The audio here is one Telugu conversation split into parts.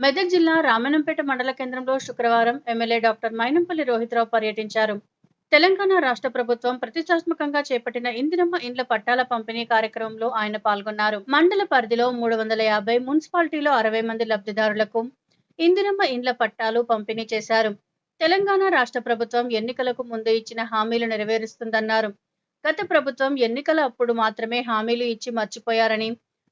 మెదక్ జిల్లా రామనంపేట మండల కేంద్రంలో శుక్రవారం ఎమ్మెల్యే డాక్టర్ మైనంపల్లి రోహిత్రావు పర్యటించారు. తెలంగాణ రాష్ట్ర ప్రభుత్వం ప్రతిష్టాత్మకంగా చేపట్టిన ఇందిరమ్మ ఇండ్ల పట్టాల పంపిణీ కార్యక్రమంలో ఆయన పాల్గొన్నారు. మండల పరిధిలో మూడు వందల యాభై మున్సిపాలిటీలో అరవై మంది లబ్ధిదారులకు ఇందిరమ్మ ఇండ్ల పట్టాలు పంపిణీ చేశారు. తెలంగాణ రాష్ట్ర ప్రభుత్వం ఎన్నికలకు ముందు ఇచ్చిన హామీలు నెరవేరుస్తుందన్నారు. గత ప్రభుత్వం ఎన్నికల అప్పుడు మాత్రమే హామీలు ఇచ్చి మర్చిపోయారని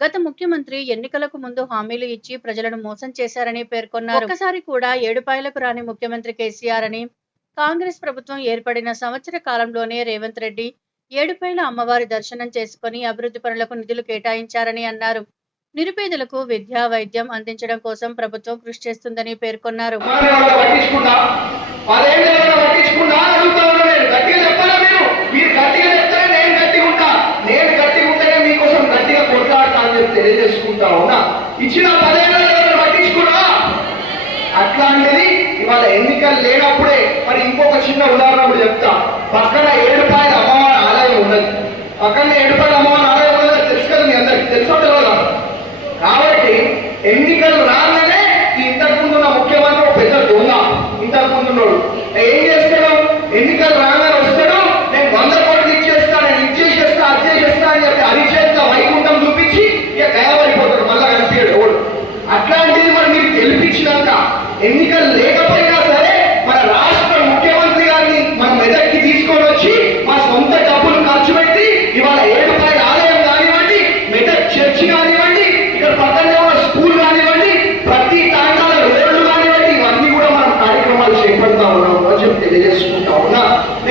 గత ముఖ్యమంత్రి ఎన్నికలకు ముందు హామీలు ఇచ్చి ప్రజలను మోసం చేశారని పేర్కొన్నారు. ఒక్కసారి కూడా ఏడుపాయలకు రాని ముఖ్యమంత్రి కేసీఆర్ అని కాంగ్రెస్ ప్రభుత్వం ఏర్పడిన సంవత్సర కాలంలోనే రేవంత్ రెడ్డి ఏడుపాయల అమ్మవారి దర్శనం చేసుకుని అభివృద్ధి పనులకు నిధులు కేటాయించారని అన్నారు. నిరుపేదలకు విద్యా వైద్యం అందించడం కోసం ప్రభుత్వం కృషి చేస్తుందని పేర్కొన్నారు. చేసుకుంటా ఉన్నా. ఇచ్చిన పదేళ్ళ పట్టించుకున్నా? అట్లాంటిది ఇవాళ ఎన్నికలు లేనప్పుడే మరి ఇంకొక చిన్న ఉదాహరణ కూడా చెప్తా. పక్కన ఏడుపాయల అమ్మవారి ఆలయం ఉన్నది. పక్కన ఏడుపాయల అమ్మవారి ఆలయం ఉన్నది తెలుసు కదా మీ అందరికి. తెలుసో తెలియదా కాబట్టి ఎన్నికలు రాగానే ఈ ఇంతకు ముందు ముఖ్యమంత్రి ఒక పెద్ద దొంగ. ఇంతకు ముందు ఉన్నాడు. ఏం చేస్తాడు ఎన్నికలు రాగానే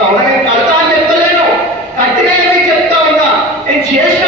చెప్తా ఉన్నా నేను కడతా అని చెప్తలేను కట్టిగా చెప్తా ఉన్నా. నేను చేసిన